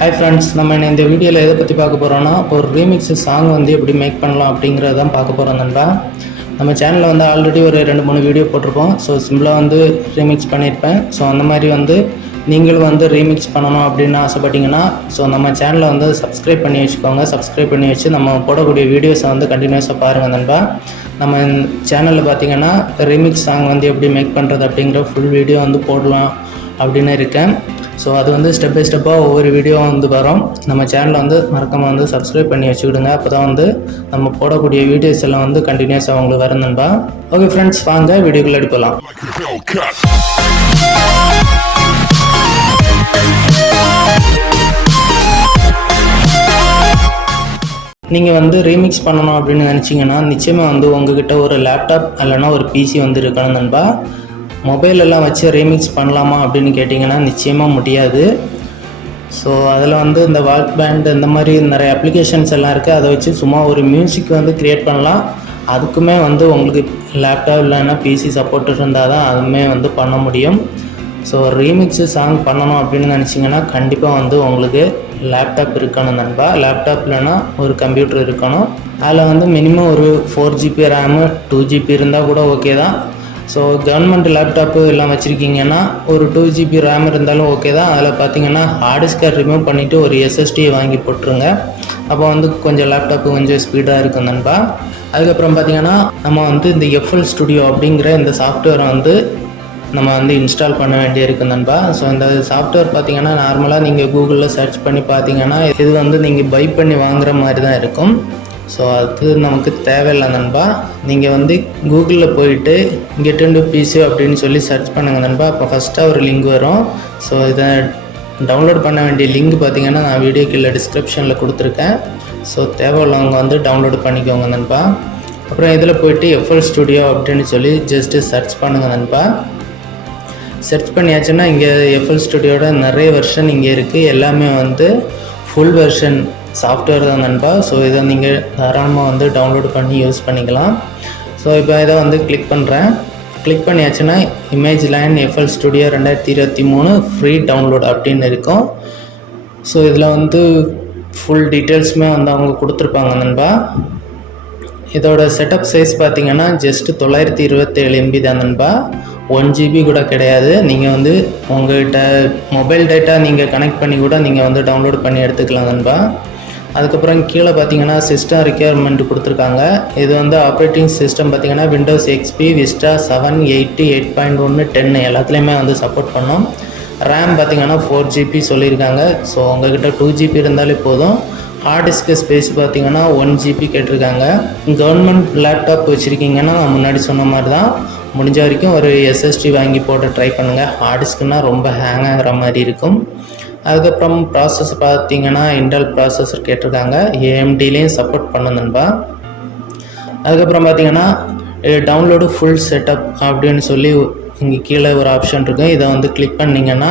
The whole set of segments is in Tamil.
ஹாய் ஃப்ரெண்ட்ஸ், நம்ம இந்த வீடியோவில் எதை பற்றி பார்க்க போகிறோன்னா ஒரு ரீமிக்ஸ் சாங் வந்து எப்படி மேக் பண்ணலாம் அப்படிங்கிறத தான் பார்க்க போகிறோம் நண்பா. நம்ம சேனலில் வந்து ஆல்ரெடி ஒரு 2-3 வீடியோ போட்டிருப்போம். ஸோ சிம்பிளாக வந்து ரீமிக்ஸ் பண்ணியிருப்பேன். ஸோ அந்த மாதிரி வந்து நீங்களும் வந்து ரீமிக்ஸ் பண்ணணும் அப்படின்னு ஆசைப்பட்டீங்கன்னா ஸோ நம்ம சேனலை வந்து சப்ஸ்கிரைப் பண்ணி வச்சுக்கோங்க. சப்ஸ்கிரைப் பண்ணி வச்சு நம்ம போடக்கூடிய வீடியோஸை வந்து கண்டினியூஸாக பாருங்கள் நண்பா. நம்ம சேனலில் பார்த்தீங்கன்னா ரீமிக்ஸ் சாங் வந்து எப்படி மேக் பண்ணுறது அப்படிங்கிற ஃபுல் வீடியோ வந்து போடலாம் அப்படின்னு இருக்கேன். ஸோ அது வந்து ஸ்டெப் பை ஸ்டெப்பாக ஒவ்வொரு வீடியோ வந்து வரும். நம்ம சேனலை வந்து மறக்காமல் வந்து சப்ஸ்கிரைப் பண்ணி வச்சுக்கிடுங்க. அப்போ தான் வந்து நம்ம போடக்கூடிய வீடியோஸ் எல்லாம் வந்து கண்டினியூஸாக அவங்களுக்கு வரும் நண்பா. ஓகே ஃப்ரெண்ட்ஸ், வாங்க வீடியோக்குள்ளே எடுக்கலாம். நீங்கள் வந்து ரீமிக்ஸ் பண்ணணும் அப்படின்னு நினச்சிங்கன்னா நிச்சயமாக வந்து உங்ககிட்ட ஒரு லேப்டாப் இல்லைனா ஒரு பிசி வந்து இருக்கணும் நண்பா. மொபைலெல்லாம் வச்சு ரீமிக்ஸ் பண்ணலாமா அப்படின்னு கேட்டிங்கன்னா நிச்சயமாக முடியாது. ஸோ அதில் வந்து இந்த வாக் பேண்ட் இந்த மாதிரி நிறைய அப்ளிகேஷன்ஸ் எல்லாம் இருக்குது. அதை வச்சு சும்மா ஒரு மியூசிக் வந்து க்ரியேட் பண்ணலாம். அதுக்குமே வந்து உங்களுக்கு லேப்டாப் இல்லைன்னா பிசி சப்போர்ட் இருந்தால் தான் அதுவுமே வந்து பண்ண முடியும். ஸோ ரீமிக்ஸு சாங் பண்ணணும் அப்படின்னு நினச்சிங்கன்னா கண்டிப்பாக வந்து உங்களுக்கு லேப்டாப் இருக்கணும் நண்பா. லேப்டாப் இல்லைன்னா ஒரு கம்ப்யூட்டர் இருக்கணும். அதில் வந்து மினிமம் ஒரு 4GB ரேமு 2GB இருந்தால் கூட ஓகே தான். ஸோ கவர்மெண்ட் லேப்டாப்பு எல்லாம் வச்சுருக்கீங்கன்னா ஒரு 2GB ரேம் இருந்தாலும் ஓகே தான். அதில் பார்த்தீங்கன்னா ஹார்ட் டிஸ்கை ரிமூவ் பண்ணிவிட்டு ஒரு எஸ்எஸ்டியை வாங்கி போட்டுருங்க. அப்போ வந்து கொஞ்சம் லேப்டாப்பு கொஞ்சம் ஸ்பீடாக இருக்கும் நண்பா. அதுக்கப்புறம் பார்த்தீங்கன்னா நம்ம வந்து இந்த FL ஸ்டுடியோ அப்படிங்கிற இந்த சாஃப்ட்வேரை வந்து நம்ம வந்து இன்ஸ்டால் பண்ண வேண்டியிருக்கு நண்பா. ஸோ இந்த சாஃப்ட்வேர் பார்த்தீங்கன்னா நார்மலாக நீங்கள் கூகுளில் சர்ச் பண்ணி பார்த்தீங்கன்னா இது வந்து நீங்கள் பை பண்ணி வாங்குகிற மாதிரி தான் இருக்கும். ஸோ அது நமக்கு தேவையில்லை நண்பா. நீங்கள் வந்து கூகுளில் போயிட்டு கெட் இன்டு பிசி அப்படின்னு சொல்லி சர்ச் பண்ணுங்கள் நண்பா. அப்போ ஃபஸ்ட்டாக ஒரு லிங்க் வரும். ஸோ இதை டவுன்லோட் பண்ண வேண்டிய லிங்க் பார்த்தீங்கன்னா நான் வீடியோ கீழே டிஸ்கிரிப்ஷனில் கொடுத்துருக்கேன். ஸோ தேவையுள்ளவங்க வந்து டவுன்லோட் பண்ணிக்கோங்க நண்பா. அப்புறம் இதில் போயிட்டு FL ஸ்டுடியோ அப்படின்னு சொல்லி ஜஸ்ட்டு சர்ச் பண்ணுங்கள் நண்பா. சர்ச் பண்ணியாச்சுன்னா இங்கே FL ஸ்டுடியோட நிறைய வெர்ஷன் இங்கே இருக்குது. எல்லாமே வந்து ஃபுல் வெர்ஷன் சாஃப்ட்வேர் தான் நண்பா. ஸோ இதை நீங்கள் தாராளமாக வந்து டவுன்லோட் பண்ணி யூஸ் பண்ணிக்கலாம். ஸோ இப்போ இதை வந்து கிளிக் பண்ணுறேன். கிளிக் பண்ணியாச்சுன்னா image line FL studio 2023 free download அப்படின்னு இருக்கும். ஸோ இதில் வந்து ஃபுல் டீட்டெயில்ஸுமே வந்து அவங்க கொடுத்துருப்பாங்க நண்பா. இதோட செட்டப் சைஸ் பார்த்தீங்கன்னா ஜஸ்ட்டு 927 MB தான் நண்பா. 1GB கூட கிடையாது. நீங்கள் வந்து உங்கள்கிட்ட மொபைல் டேட்டா நீங்கள் கனெக்ட் பண்ணி கூட நீங்கள் வந்து டவுன்லோட் பண்ணி எடுத்துக்கலாம் நண்பா. அதுக்கப்புறம் கீழே பார்த்தீங்கன்னா சிஸ்டம் ரெக்யர்மெண்ட் கொடுத்துருக்காங்க. இது வந்து ஆப்ரேட்டிங் சிஸ்டம் பார்த்தீங்கன்னா விண்டோஸ் XP, விஸ்டா 7, 8, 8.1, 10 எல்லாத்துலேயுமே வந்து சப்போர்ட் பண்ணோம். ரேம் பார்த்தீங்கன்னா 4GB சொல்லியிருக்காங்க. ஸோ உங்கள்கிட்ட 2GB இருந்தாலே போதும். ஹார்ட் டிஸ்க்கு ஸ்பேஸ் பார்த்தீங்கன்னா 1GB கேட்டிருக்காங்க. கவர்மெண்ட் லேப்டாப் வச்சுருக்கீங்கன்னா நான் முன்னாடி சொன்ன மாதிரி தான் முடிஞ்ச வரைக்கும் ஒரு SSD வாங்கி போட்டு ட்ரை பண்ணுங்கள். ஹார்ட் டிஸ்க்குனால் ரொம்ப ஹேங் ஆகிற மாதிரி இருக்கும். அதுக்கப்புறம் ப்ராசஸ் பார்த்தீங்கன்னா இன்டெல் ப்ராசஸர் கேட்டிருக்காங்க. AMDலேயும் சப்போர்ட் பண்ண நண்பா. அதுக்கப்புறம் பார்த்தீங்கன்னா டவுன்லோடு ஃபுல் செட்டப் அப்படின்னு சொல்லி இங்கே கீழே ஒரு ஆப்ஷன் இருக்கும். இதை வந்து கிளிக் பண்ணிங்கன்னா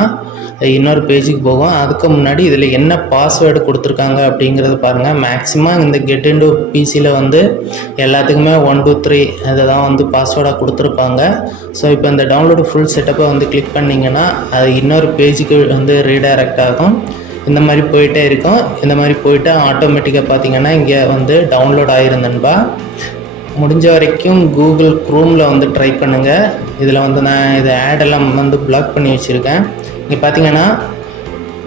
இன்னொரு பேஜுக்கு போகும். அதுக்கு முன்னாடி இதில் என்ன பாஸ்வேர்டு கொடுத்துருக்காங்க அப்படிங்கிறது பாருங்கள். மேக்ஸிமம் இந்த கெட் இன்டு பிசியில் வந்து எல்லாத்துக்குமே 1 2 3 அதை தான் வந்து பாஸ்வேர்டாக கொடுத்துருப்பாங்க. ஸோ இப்போ இந்த டவுன்லோடு ஃபுல் செட்டப்பை வந்து கிளிக் பண்ணிங்கன்னா அது இன்னொரு பேஜுக்கு வந்து ரீடைரக்ட் ஆகும். இந்த மாதிரி போயிட்டே இருக்கும். இந்த மாதிரி போயிட்டு ஆட்டோமேட்டிக்காக பார்த்தீங்கன்னா இங்கே வந்து டவுன்லோட் ஆகிருந்தன்பா. முடிஞ்ச வரைக்கும் கூகுள் க்ரோமில் வந்து ட்ரை பண்ணுங்கள். இதில் வந்து நான் இதை ஆடெல்லாம் வந்து பிளாக் பண்ணி வச்சுருக்கேன். இங்கே பார்த்தீங்கன்னா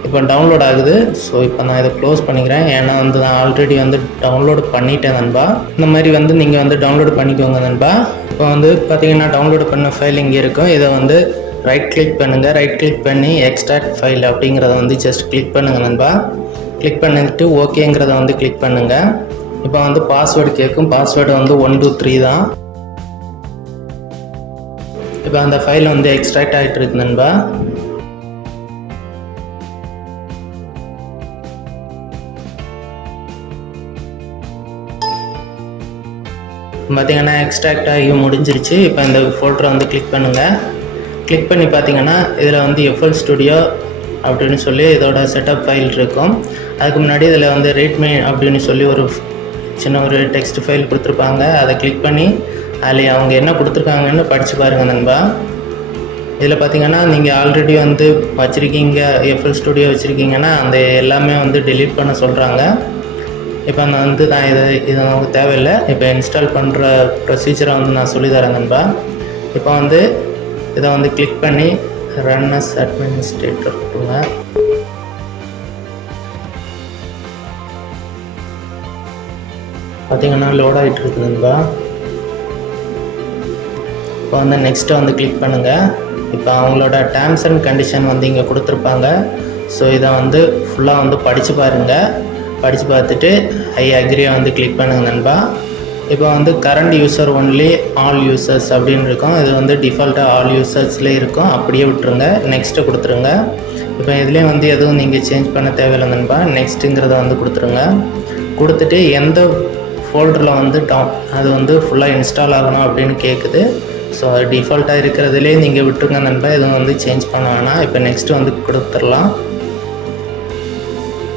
இப்போ டவுன்லோட் ஆகுது. ஸோ இப்போ நான் இதை க்ளோஸ் பண்ணிக்கிறேன். ஏன்னா வந்து நான் ஆல்ரெடி வந்து டவுன்லோடு பண்ணிட்டேன் நண்பா. இந்த மாதிரி வந்து நீங்கள் வந்து டவுன்லோடு பண்ணிக்கோங்க நண்பா. இப்போ வந்து பார்த்தீங்கன்னா டவுன்லோடு பண்ண ஃபைல் இங்கே இருக்கும். இதை வந்து ரைட் கிளிக் பண்ணுங்கள். ரைட் கிளிக் பண்ணி எக்ஸ்ட்ராக்ட் ஃபைல் அப்படிங்கிறத வந்து ஜஸ்ட் கிளிக் பண்ணுங்கள் நண்பா. கிளிக் பண்ணிட்டு ஓகேங்கிறத வந்து கிளிக் பண்ணுங்கள். இப்போ வந்து பாஸ்வேர்டு கேட்கும். பாஸ்வேர்டு வந்து 1 2 3 தான். இப்போ அந்த ஃபைல் வந்து எக்ஸ்ட்ராக்ட் ஆகிட்டு இருக்கு நண்பா. பார்த்தீங்கன்னா எக்ஸ்ட்ராக்ட் ஆகி முடிஞ்சிருச்சு. இப்போ இந்த ஃபோல்டரை வந்து கிளிக் பண்ணுங்கள். கிளிக் பண்ணி பார்த்தீங்கன்னா இதில் வந்து FL ஸ்டுடியோ அப்படின்னு சொல்லி இதோட செட்டப் ஃபைல் இருக்கும். அதுக்கு முன்னாடி இதில் வந்து ரீட்மி அப்படின்னு சொல்லி ஒரு சின்ன ஒரு டெக்ஸ்ட் ஃபைல் கொடுத்துருப்பாங்க. அதை கிளிக் பண்ணி அதில் அவங்க என்ன கொடுத்துருக்காங்கன்னு படித்து பாருங்கள் நண்பா. இதில் பார்த்தீங்கன்னா நீங்கள் ஆல்ரெடி வந்து வச்சுருக்கீங்க, எஃப்எல் ஸ்டுடியோ வச்சுருக்கீங்கன்னா அந்த எல்லாமே வந்து டெலீட் பண்ண சொல்கிறாங்க. இப்போ நான் இது நமக்கு தேவையில்லை. இப்போ இன்ஸ்டால் பண்ணுற ப்ரொசீஜரை வந்து நான் சொல்லித்தரேன் நண்பா. இப்போ வந்து இதை வந்து கிளிக் பண்ணி ரன் அஸ் அட்மினிஸ்ட்ரேட்டர் கொடுங்க. பார்த்தீங்கன்னா லோட் ஆகிட்டு இருக்குது நண்பா. இப்போ வந்து நெக்ஸ்ட்டு வந்து கிளிக் பண்ணுங்கள். இப்போ அவங்களோட டேர்ம்ஸ் அண்ட் கண்டிஷன் வந்து இங்கே கொடுத்துருப்பாங்க. ஸோ இதை வந்து ஃபுல்லாக வந்து படித்து பாருங்கள். படித்து பார்த்துட்டு ஐ அக்ரியை வந்து கிளிக் பண்ணுங்கள் நண்பா. இப்போ வந்து current user only all users அப்படின்னு இருக்கும். இது வந்து டிஃபால்ட்டாக ஆல் யூசர்ஸ்லேயே இருக்கும். அப்படியே விட்டுருங்க, நெக்ஸ்ட்டு கொடுத்துருங்க. இப்போ இதுலேயே வந்து எதுவும் நீங்கள் சேஞ்ச் பண்ண தேவையில்லை நண்பா. நெக்ஸ்ட்டுங்கிறத வந்து கொடுத்துருங்க. கொடுத்துட்டு எந்த ஃபோல்டரில் வந்து அது வந்து ஃபுல்லாக இன்ஸ்டால் ஆகணும் அப்படின்னு கேட்குது. ஸோ அது டிஃபால்ட்டாக இருக்கிறதுலே நீங்கள் விட்டுருங்க நண்பா. எதுவும் வந்து சேஞ்ச் பண்ண வேணாம். இப்போ நெக்ஸ்ட்டு வந்து கொடுத்துடலாம்.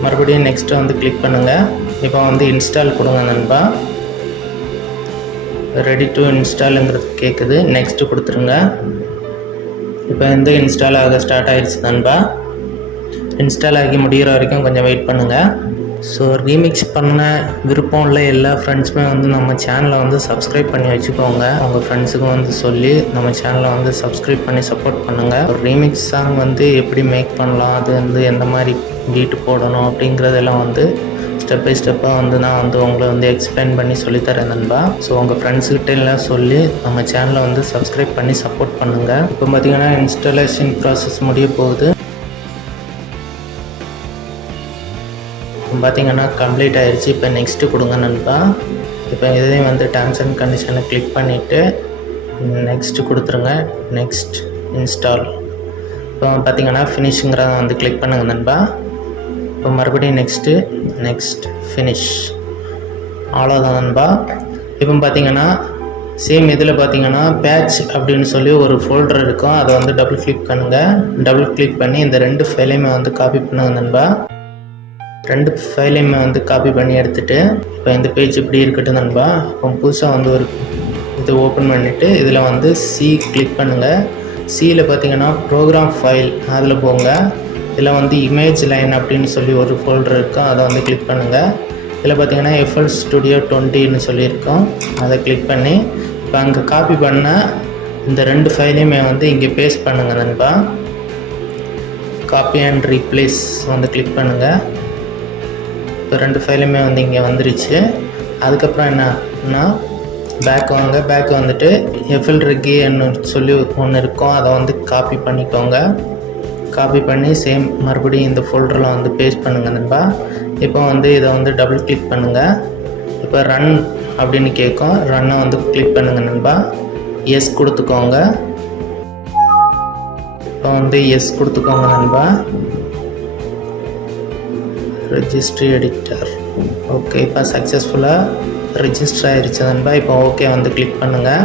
மறுபடியும் நெக்ஸ்ட்டு வந்து கிளிக் பண்ணுங்கள். இப்போ வந்து இன்ஸ்டால் கொடுங்க நண்பா. ரெடி டு இன்ஸ்டாலுங்கிறது கேட்குது. நெக்ஸ்ட்டு கொடுத்துருங்க. இப்போ வந்து இன்ஸ்டால் ஆக ஸ்டார்ட் ஆகிடுச்சு நண்பா. இன்ஸ்டால் ஆகி முடிகிற வரைக்கும் கொஞ்சம் வெயிட் பண்ணுங்கள். ஸோ ரீமிக்ஸ் பண்ண விருப்பம் உள்ள எல்லா ஃப்ரெண்ட்ஸுமே வந்து நம்ம சேனலை வந்து சப்ஸ்கிரைப் பண்ணி வச்சுக்கோங்க. உங்கள் ஃப்ரெண்ட்ஸுக்கும் வந்து சொல்லி நம்ம சேனலை வந்து சப்ஸ்கிரைப் பண்ணி சப்போர்ட் பண்ணுங்கள். ஒரு ரீமிக்ஸ் சாங் வந்து எப்படி மேக் பண்ணலாம், அது வந்து எந்த மாதிரி பீட்டு போடணும் அப்படிங்கிறதெல்லாம் வந்து ஸ்டெப் பை ஸ்டெப்பாக வந்து நான் வந்து உங்களை வந்து எக்ஸ்பிளைன் பண்ணி சொல்லித்தரேன் நண்பா. ஸோ உங்கள் ஃப்ரெண்ட்ஸ்கிட்ட எல்லாம் சொல்லி நம்ம சேனலை வந்து சப்ஸ்கிரைப் பண்ணி சப்போர்ட் பண்ணுங்கள். இப்போ பார்த்திங்கன்னா இன்ஸ்டாலேஷன் ப்ராசஸ் முடிய போகுது. பார்த்திங்கன்னா கம்ப்ளீட் ஆகிடுச்சு. இப்போ நெக்ஸ்ட்டு கொடுங்க நண்பா. இப்போ இதையும் வந்து டேர்ம்ஸ் அண்ட் கண்டிஷனை கிளிக் பண்ணிவிட்டு நெக்ஸ்ட்டு கொடுத்துருங்க. Next install. இப்போ பார்த்திங்கன்னா ஃபினிஷுங்கிறத வந்து கிளிக் பண்ணுங்கள் நண்பா. இப்போ மறுபடியும் நெக்ஸ்ட் ஃபினிஷ். அவ்வளோதான் நண்பா. இப்போ பார்த்திங்கன்னா சேம் இதில் பார்த்திங்கன்னா பேட்ச் அப்படின்னு சொல்லி ஒரு ஃபோல்டர் இருக்கும். அதை வந்து டபுள் கிளிக் பண்ணுங்கள். டபுள் கிளிக் பண்ணி இந்த 2 ஃபைலையுமே வந்து காப்பி பண்ணுங்கள் நண்பா. 2 ஃபைலையுமே வந்து காப்பி பண்ணி எடுத்துகிட்டு இப்போ இந்த பேஜ் இப்படி இருக்கட்டும் நண்பா. இப்போ புதுசாக வந்து ஒரு இது ஓப்பன் பண்ணிவிட்டு இதில் வந்து சி கிளிக் பண்ணுங்கள். சியில் பார்த்தீங்கன்னா ப்ரோக்ராம் ஃபைல் அதில் போங்க. இதில் வந்து இமேஜ் லைன் அப்படின்னு சொல்லி ஒரு ஃபோல்டர் இருக்கும். அதை வந்து கிளிக் பண்ணுங்கள். இதில் பார்த்தீங்கன்னா எஃப்எல் ஸ்டுடியோ 20ன்னு சொல்லியிருக்கோம். அதை கிளிக் பண்ணி இப்போ அங்கே காப்பி பண்ண இந்த 2 ஃபைலையுமே வந்து இங்கே பேஸ்ட் பண்ணுங்கள் நண்பா. காப்பி அண்ட் ரீப்ளேஸ் வந்து கிளிக் பண்ணுங்கள். இப்போ 2 ஃபைலுமே வந்து இங்கே வந்துருச்சு. அதுக்கப்புறம் என்னன்னா பேக் வாங்க. பேக் வந்துட்டு எஃப்எல் ரெக்கின்னு சொல்லி ஒன்று இருக்கும். அதை வந்து காப்பி பண்ணிக்கோங்க. காப்பி பண்ணி சேம் மறுபடியும் இந்த ஃபோல்டரில் வந்து பேஸ்ட் பண்ணுங்கள் நண்பா. இப்போ வந்து இதை வந்து டபுள் கிளிக் பண்ணுங்கள். இப்போ ரன் அப்படின்னு கேட்கும். ரன்னை வந்து கிளிக் பண்ணுங்கள் நண்பா. எஸ் கொடுத்துக்கோங்க. இப்போ வந்து எஸ் கொடுத்துக்கோங்க நண்பா. Registry editor okay. இப்போ சக்ஸஸ்ஃபுல்லாக ரெஜிஸ்டர் ஆகிடுச்சு நண்பா. இப்போ ஓகே வந்து கிளிக் பண்ணுங்கள்.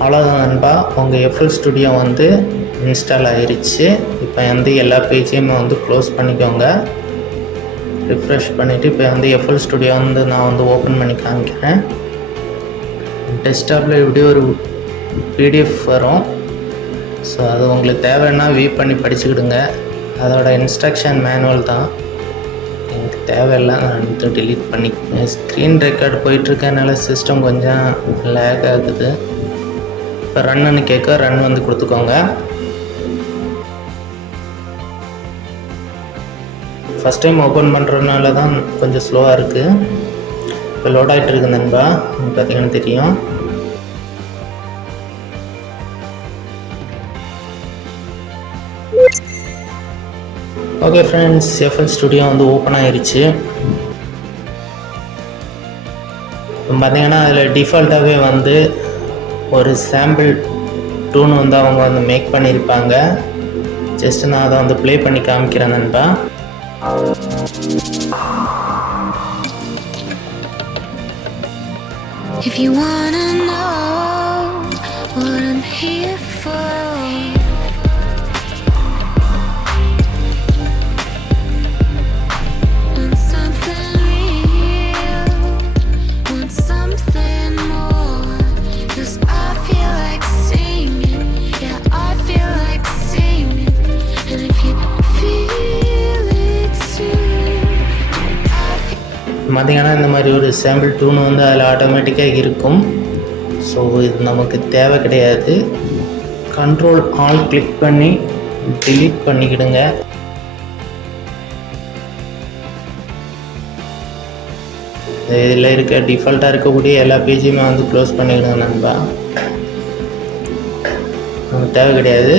அவ்வளோதான் நண்பா. உங்கள் எஃப்எல் ஸ்டுடியோ வந்து இன்ஸ்டால் ஆகிருச்சு. இப்போ வந்து எல்லா பேஜையுமே வந்து க்ளோஸ் பண்ணிக்கோங்க. ரிஃப்ரெஷ் பண்ணிவிட்டு இப்போ வந்து எஃப்எல் ஸ்டுடியோ வந்து நான் வந்து ஓப்பன் பண்ணி காமிக்கிறேன். டெஸ்க்டாப்பில் இப்படி ஒரு பிடிஎஃப் வரும். ஸோ அது உங்களுக்கு தேவைன்னா வியூ பண்ணி படிச்சுக்கிடுங்க. அதோட இன்ஸ்ட்ரக்ஷன் மேனுவல் தான். எனக்கு தேவையில்லை, நான் வந்து டெலீட் பண்ணி ஸ்க்ரீன் ரெக்கார்டு போயிட்டுருக்கனால சிஸ்டம் கொஞ்சம் லேக் ஆகுது. இப்போ ரன்னு கேட்க ரன் வந்து கொடுத்துக்கோங்க. ஃபஸ்ட் டைம் ஓப்பன் பண்ணுறதுனால தான் கொஞ்சம் ஸ்லோவாக இருக்குது. இப்போ லோட் ஆகிட்டு இருக்கு நண்பா. பார்த்தீங்கன்னா தெரியும். ஓகே ஃப்ரெண்ட்ஸ், எஃப்எல் ஸ்டுடியோ வந்து ஓப்பன் ஆகிருச்சு. இப்போ பார்த்தீங்கன்னா அதில் டிஃபால்ட்டாகவே வந்து ஒரு சாம்பிள் டூன் வந்து அவங்க வந்து மேக் பண்ணியிருப்பாங்க. ஜஸ்ட் நான் அதை வந்து ப்ளே பண்ணி காமிக்கிறேன் நண்பா. If you wanna know what I'm here for, want something real, want something more, 'cause I feel like singing, yeah. பார்த்திங்கன்னா இந்த மாதிரி ஒரு சாம்பிள் டூன் வந்து அதில் ஆட்டோமேட்டிக்காக இருக்கும். ஸோ இது நமக்கு தேவை கிடையாது. கண்ட்ரோல் ஆல் கிளிக் பண்ணி delete பண்ணிக்கிடுங்க. இதில் இருக்க டிஃபால்ட்டாக இருக்கக்கூடிய எல்லா பேஜையுமே வந்து க்ளோஸ் பண்ணிக்கிடுங்க நண்பா. நமக்கு தேவை கிடையாது.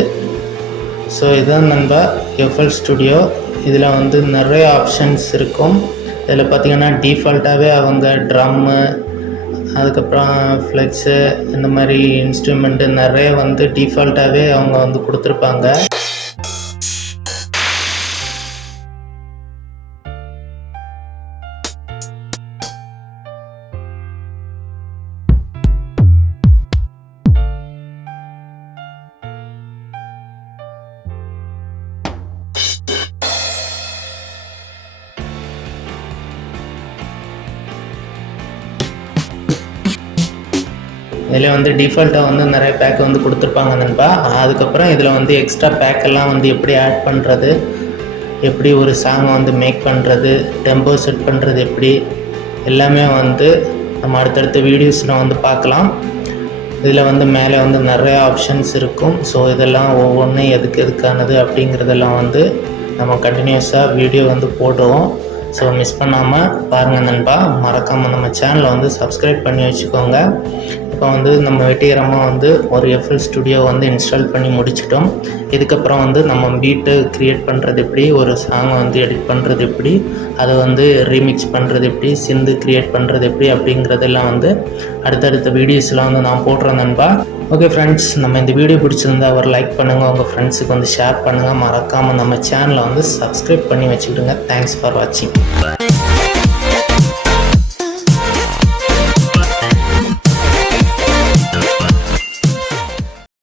ஸோ இதுதான் நண்பா FL ஸ்டுடியோ. இதில் வந்து நிறைய ஆப்ஷன்ஸ் இருக்கும். இதில் பார்த்திங்கன்னா டிஃபால்ட்டாகவே அவங்க ட்ரம்மு, அதுக்கப்புறம் ஃப்ளெக்ஸு, இந்த மாதிரி இன்ஸ்ட்ருமெண்ட்டு நிறைய வந்து டிஃபால்ட்டாகவே அவங்க வந்து கொடுத்துருப்பாங்க. இதில் வந்து டிஃபால்ட்டாக வந்து நிறைய பேக் வந்து கொடுத்துருப்பாங்க நண்பா. அதுக்கப்புறம் இதில் வந்து எக்ஸ்ட்ரா பேக்கெல்லாம் வந்து எப்படி ஆட் பண்ணுறது, எப்படி ஒரு சாங்கை வந்து மேக் பண்ணுறது, டெம்போ செட் பண்ணுறது எப்படி, எல்லாமே வந்து நம்ம அடுத்தடுத்த வீடியோஸில் வந்து பார்க்கலாம். இதில் வந்து மேலே வந்து நிறைய ஆப்ஷன்ஸ் இருக்கும். ஸோ இதெல்லாம் ஒவ்வொன்றும் எதுக்கானது அப்படிங்கிறதெல்லாம் வந்து நம்ம கண்டினியூஸாக வீடியோ வந்து போடுவோம். ஸோ மிஸ் பண்ணாமல் பாருங்கள் நண்பா. மறக்காமல் நம்ம சேனலை வந்து சப்ஸ்கிரைப் பண்ணி வச்சுக்கோங்க. இப்போ வந்து நம்ம வெற்றிகரமாக வந்து ஒரு FL ஸ்டுடியோ வந்து இன்ஸ்டால் பண்ணி முடிச்சிட்டோம். இதுக்கப்புறம் வந்து நம்ம பீட்டு க்ரியேட் பண்ணுறது எப்படி, ஒரு சாங்கை வந்து எடிட் பண்ணுறது எப்படி, அதை வந்து ரீமிக்ஸ் பண்ணுறது எப்படி, சிந்து க்ரியேட் பண்ணுறது எப்படி அப்படிங்கிறதெல்லாம் வந்து அடுத்தடுத்த வீடியோஸ்லாம் வந்து நான் போடுறேன் நண்பா. ஓகே ஃப்ரெண்ட்ஸ், நம்ம இந்த வீடியோ பிடிச்சிருந்தா ஒரு லைக் பண்ணுங்கள், உங்கள் ஃப்ரெண்ட்ஸுக்கு வந்து ஷேர் பண்ணுங்கள். மறக்காமல் நம்ம சேனலை வந்து சப்ஸ்கிரைப் பண்ணி வச்சுக்கிடுங்க. தேங்க்ஸ் ஃபார் வாட்சிங்.